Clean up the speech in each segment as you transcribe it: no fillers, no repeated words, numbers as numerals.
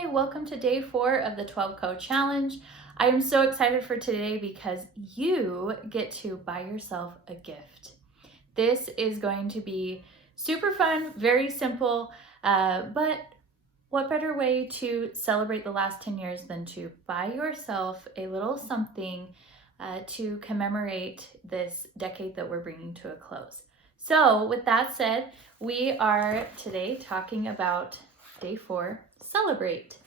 Hi, welcome to day 4 of the 12 Code Challenge. I am so excited for today because you get to buy yourself a gift. This is going to be super fun, very simple, but what better way to celebrate the last 10 years than to buy yourself a little something to commemorate this decade that we're bringing to a close. So with that said, we are today talking about day 4, celebrate.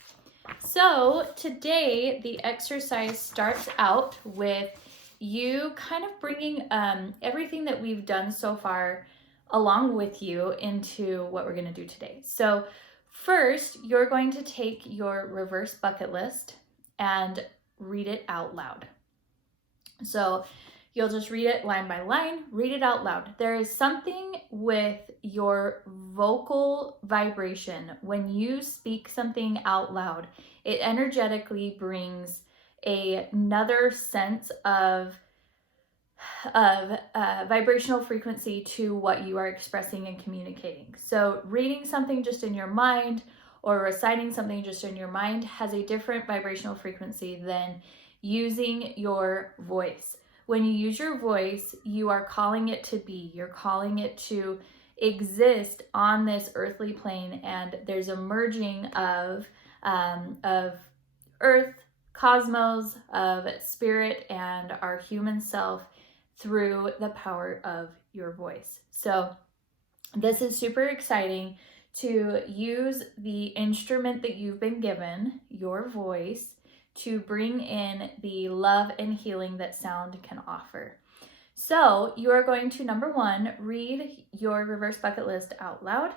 So today the exercise starts out with you kind of bringing everything that we've done so far along with you into what we're going to do today. So first, you're going to take your reverse bucket list and read it out loud. So you'll just read it line by line, read it out loud. There is something with your vocal vibration. When you speak something out loud, it energetically brings another sense of vibrational frequency to what you are expressing and communicating. So reading something just in your mind or reciting something just in your mind has a different vibrational frequency than using your voice. When you use your voice, you are calling it to be, you're calling it to exist on this earthly plane, and there's a merging of earth, cosmos, of spirit, and our human self through the power of your voice. So this is super exciting to use the instrument that you've been given, your voice, to bring in the love and healing that sound can offer. So you are going to, number 1, read your reverse bucket list out loud.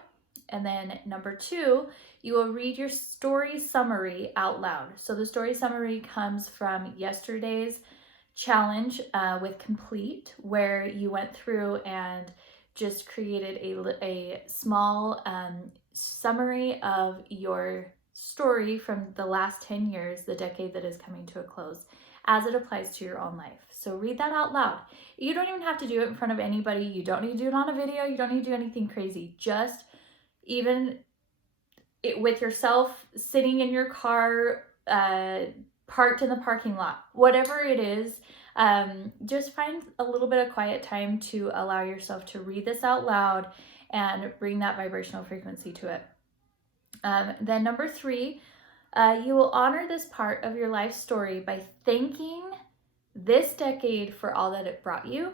And then number 2, you will read your story summary out loud. So the story summary comes from yesterday's challenge with Complete, where you went through and just created a small summary of your story from the last 10 years, the decade that is coming to a close, as it applies to your own life. So read that out loud. You don't even have to do it in front of anybody. You don't need to do it on a video. You don't need to do anything crazy. Just even with yourself sitting in your car, parked in the parking lot, whatever it is, just find a little bit of quiet time to allow yourself to read this out loud and bring that vibrational frequency to it. Then number 3, you will honor this part of your life story by thanking this decade for all that it brought you,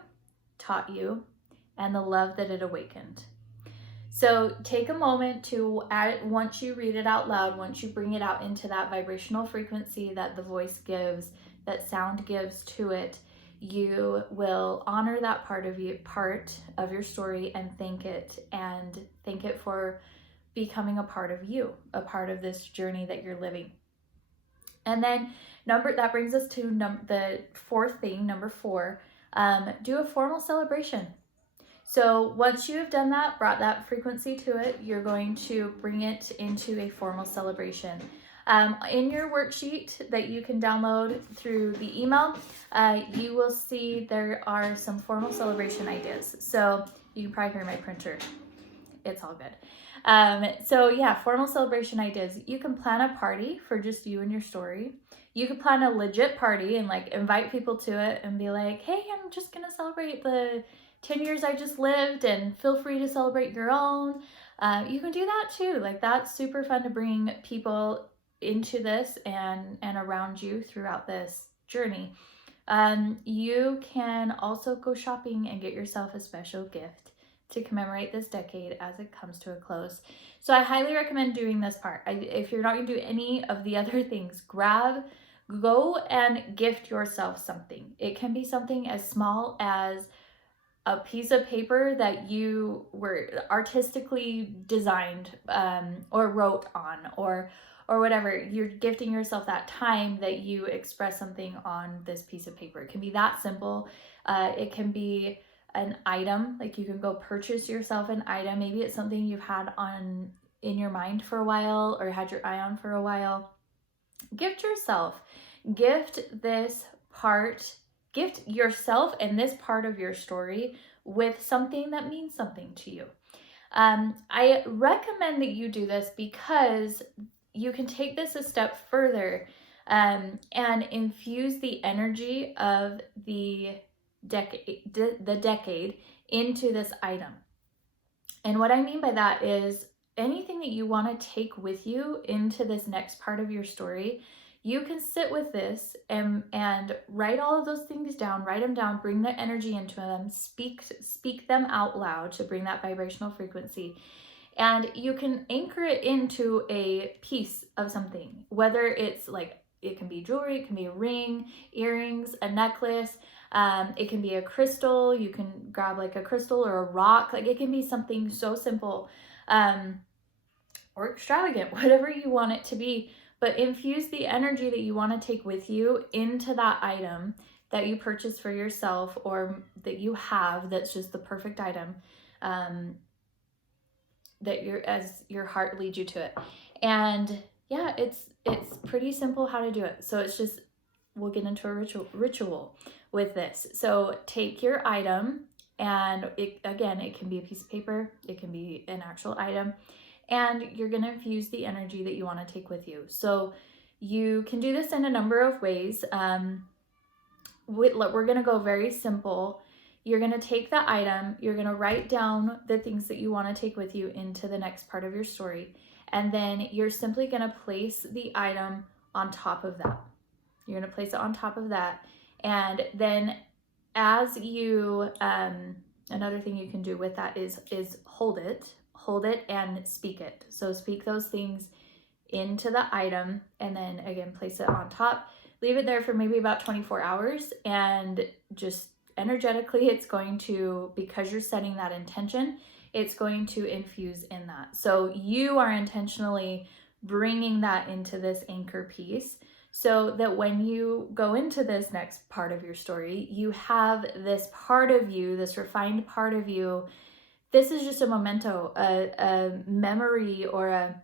taught you, and the love that it awakened. So take a moment to once you read it out loud, once you bring it out into that vibrational frequency that the voice gives, that sound gives to it, you will honor that part of your story and thank it for becoming a part of you, a part of this journey that you're living. And then that brings us to the 4th thing, number 4, do a formal celebration. So once you have done that, brought that frequency to it, you're going to bring it into a formal celebration. In your worksheet that you can download through the email, you will see there are some formal celebration ideas. So you can probably hear my printer. It's all good. So yeah, formal celebration ideas. You can plan a party for just you and your story. You could plan a legit party and invite people to it and be like, hey, I'm just going to celebrate the 10 years I just lived, and feel free to celebrate your own. You can do that too. That's super fun to bring people into this and around you throughout this journey. You can also go shopping and get yourself a special gift to commemorate this decade as it comes to a close. So I highly recommend doing this part. If you're not going to do any of the other things, go and gift yourself something. It can be something as small as a piece of paper that you were artistically designed or wrote on, or whatever. You're gifting yourself that time that you express something on this piece of paper. It can be that simple. It can be an item, you can go purchase yourself an item. Maybe it's something you've had in your mind for a while or had your eye on for a while. Gift yourself. Gift yourself and this part of your story with something that means something to you. I recommend that you do this because you can take this a step further and infuse the energy of the decade into this item. And what I mean by that is anything that you want to take with you into this next part of your story, you can sit with this and write all of those things down, write them down, bring the energy into them, speak them out loud to bring that vibrational frequency. And you can anchor it into a piece of something, whether it's like, it can be jewelry, it can be a ring, earrings, a necklace, it can be a crystal. You can grab like a crystal or a rock. Like, it can be something so simple or extravagant, whatever you want it to be. But infuse the energy that you want to take with you into that item that you purchase for yourself, or that you have that's just the perfect item, that as your heart leads you to it. And yeah, it's pretty simple how to do it. So it's just, we'll get into a ritual with this. So take your item, and it can be a piece of paper, it can be an actual item, and you're going to infuse the energy that you want to take with you. So you can do this in a number of ways. We're going to go very simple. You're going to take the item, you're going to write down the things that you want to take with you into the next part of your story, and then you're simply going to place the item on top of that. You're going to place it on top of that. And then as you, another thing you can do with that is hold it and speak it. So speak those things into the item, and then again, place it on top. Leave it there for maybe about 24 hours, and just energetically, it's going to, because you're setting that intention, it's going to infuse in that. So you are intentionally bringing that into this anchor piece, so that when you go into this next part of your story, you have this part of you, this refined part of you. This is just a memento, a memory, or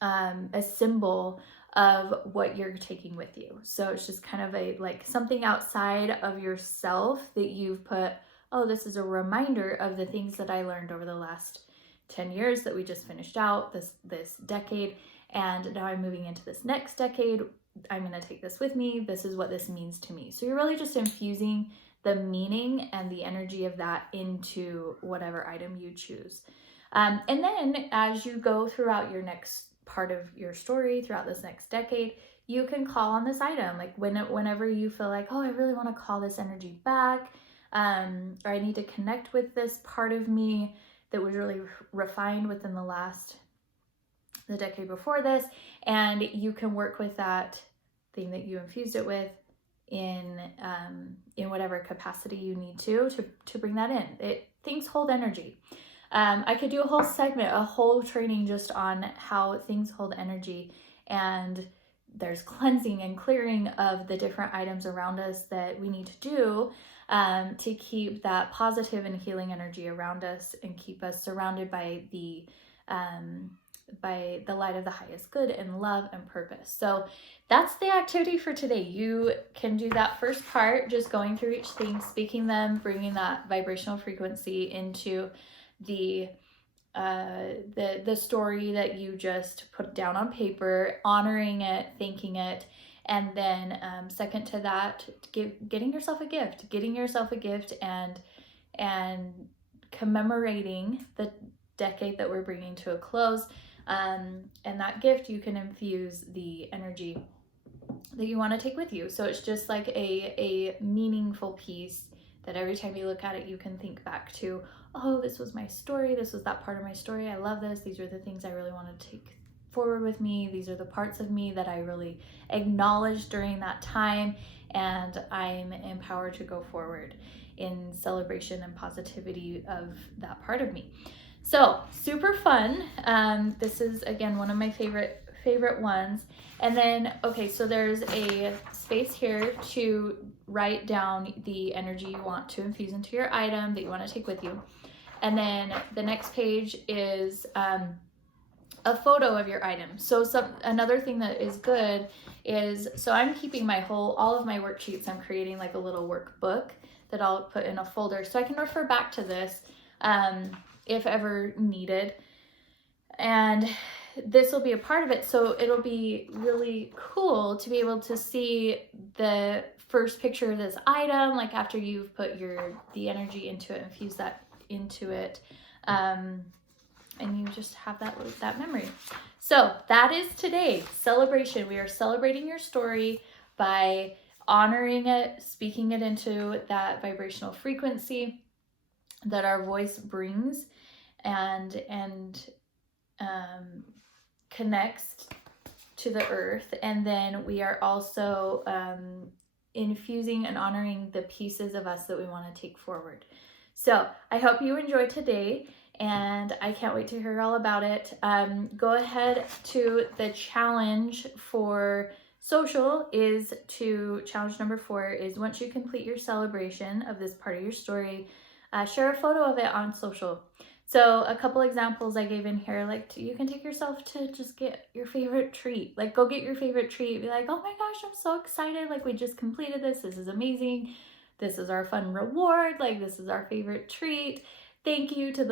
a symbol of what you're taking with you. So it's just kind of a, like, something outside of yourself that you've put, oh, this is a reminder of the things that I learned over the last 10 years that we just finished out, this decade, and now I'm moving into this next decade. I'm going to take this with me. This is what this means to me. So you're really just infusing the meaning and the energy of that into whatever item you choose. And then as you go throughout your next part of your story, throughout this next decade, you can call on this item. Like whenever you feel like, oh, I really want to call this energy back, or I need to connect with this part of me that was really refined within the decade before this, and you can work with that thing that you infused it with in whatever capacity you need to bring that in. Things hold energy. I could do a whole segment, a whole training just on how things hold energy, and there's cleansing and clearing of the different items around us that we need to do to keep that positive and healing energy around us, and keep us surrounded by the light of the highest good and love and purpose. So that's the activity for today. You can do that first part, just going through each thing, speaking them, bringing that vibrational frequency into the story that you just put down on paper, honoring it, thanking it. And then second to that, getting yourself a gift, and commemorating the decade that we're bringing to a close. And that gift, you can infuse the energy that you want to take with you. So it's just like a meaningful piece that every time you look at it, you can think back to, oh, this was my story. This was that part of my story. I love this. These are the things I really want to take forward with me. These are the parts of me that I really acknowledged during that time. And I'm empowered to go forward in celebration and positivity of that part of me. So super fun. This is, again, one of my favorite ones. And then, okay, so there's a space here to write down the energy you want to infuse into your item that you want to take with you. And then the next page is a photo of your item. So another thing that is good is, so I'm keeping all of my worksheets. I'm creating like a little workbook that I'll put in a folder so I can refer back to this if ever needed. And this will be a part of it. So it'll be really cool to be able to see the first picture of this item, like after you've put the energy into it, infuse that into it, and you just have that memory. So that is today, celebration. We are celebrating your story by honoring it, speaking it into that vibrational frequency that our voice brings, and connects to the earth. And then we are also infusing and honoring the pieces of us that we want to take forward. So I hope you enjoyed today, and I can't wait to hear all about it. Go ahead to the challenge for social challenge number 4 is, once you complete your celebration of this part of your story, share a photo of it on social. So a couple examples I gave in here, like you can take yourself to just get your favorite treat. Like go get your favorite treat. Be like, oh my gosh, I'm so excited. Like we just completed this. This is amazing. This is our fun reward. Like this is our favorite treat. Thank you to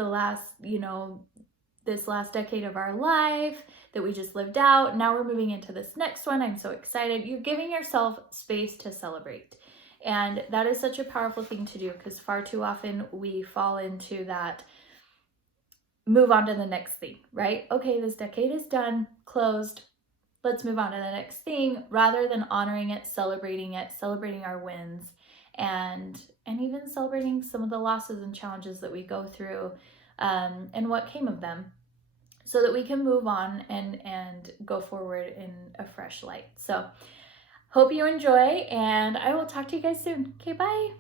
this last decade of our life that we just lived out. Now we're moving into this next one. I'm so excited. You're giving yourself space to celebrate. And that is such a powerful thing to do, because far too often we fall into that move on to the next thing, right? Okay, this decade is done, closed. Let's move on to the next thing, rather than honoring it, celebrating our wins, and even celebrating some of the losses and challenges that we go through, and what came of them, so that we can move on and go forward in a fresh light. So hope you enjoy, and I will talk to you guys soon. Okay, bye.